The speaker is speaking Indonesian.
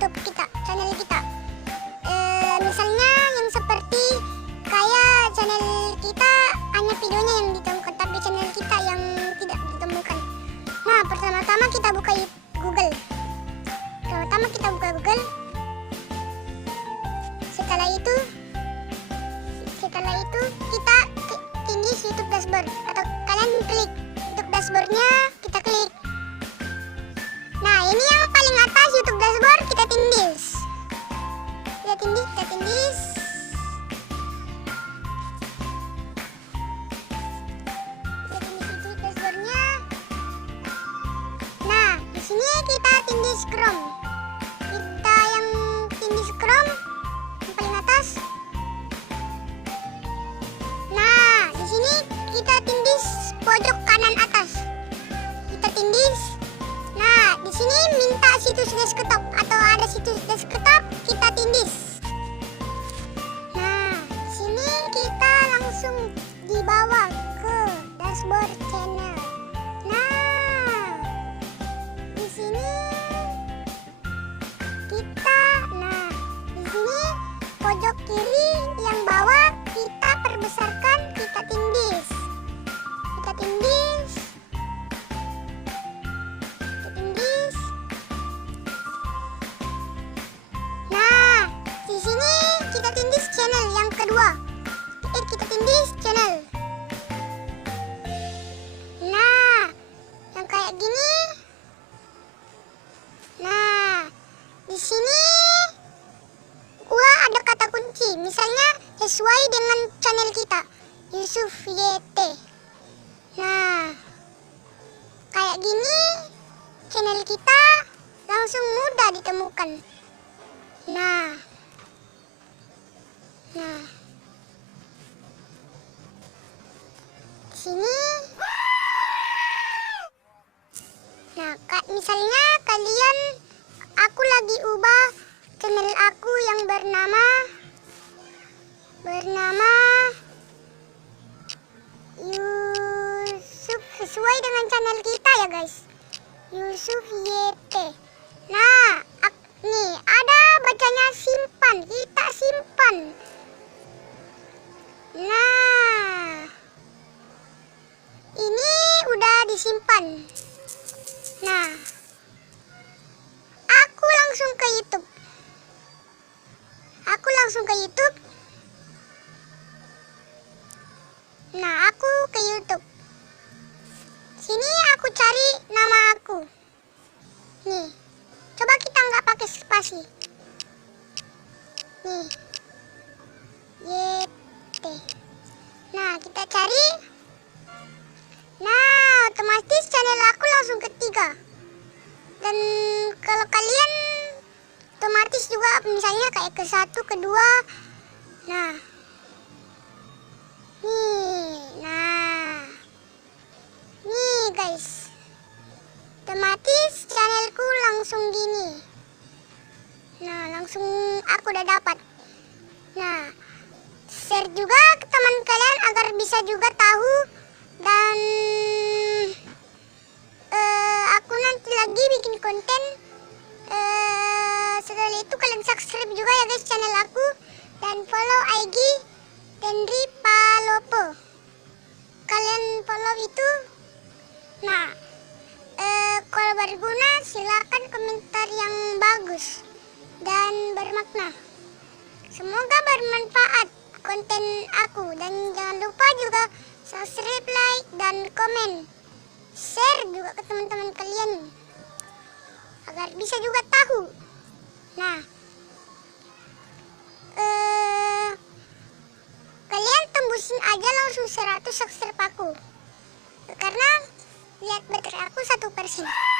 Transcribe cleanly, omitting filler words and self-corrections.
YouTube kita, channel kita. Misalnya yang seperti kayak channel kita hanya videonya yang ditemukan, tapi channel kita yang tidak ditemukan. Nah, pertama-tama kita buka Google. Pertama kita buka Google. Setelah itu kita tindih YouTube dashboard, atau kalian klik YouTube dashboardnya, kita klik. Nah, ini yang paling atas YouTube dashboard, kita tindih. Kita tindih. YouTube dashboardnya. Nah, di sini kita tindih Chrome. Kita yang tindih Chrome yang paling atas. Nah, di sini kita tindih pojok kanan atas. Kita tindih. Nah, di sini minta situs desktop atau ada situs desktop, kita tindih. Nah, di sini kita langsung dibawa ke dashboard channel. Nah, di sini pojok kiri yang bawah kita perbesarkan, kita tindih. Nah, di sini kita tindih channel yang kedua. Kita tindih channel. Nah, yang kayak gini. Nah, di sini ada kata kunci, misalnya sesuai dengan channel kita, YUSUF YT. Nah, kayak gini channel kita langsung mudah ditemukan. Nah, sini. Nah, misalnya kalian, aku lagi ubah channel aku yang bernama YUSUF, sesuai dengan channel kita ya guys, YUSUF YT. Nah, nih ada bacanya simpan, kita simpan. Nah, ini udah disimpan. Nah, aku langsung ke YouTube. Nah, aku ke YouTube. Sini aku cari nama aku. Nih, coba kita nggak pakai spasi. Nih, YT. Nah, kita cari. Nah, otomatis channel aku langsung ketiga. Dan kalau kalian otomatis juga misalnya kayak ke satu, kedua. Nah, nih guys, otomatis channelku langsung gini. Nah, langsung aku udah dapat. Nah, share juga ke teman kalian agar bisa juga tahu. Dan aku nanti lagi bikin konten. Setelah itu kalian subscribe juga ya guys channel aku, dan follow IG Tenri Palopo. Kalian follow itu. Nah, kalau berguna silakan komentar yang bagus dan bermakna. Semoga bermanfaat konten aku, dan jangan lupa juga subscribe, like, dan komen. Share juga ke teman-teman kalian agar bisa juga tahu. Nah, kalian tembusin aja langsung 100 subscribe aku, karena lihat baterai aku 1%.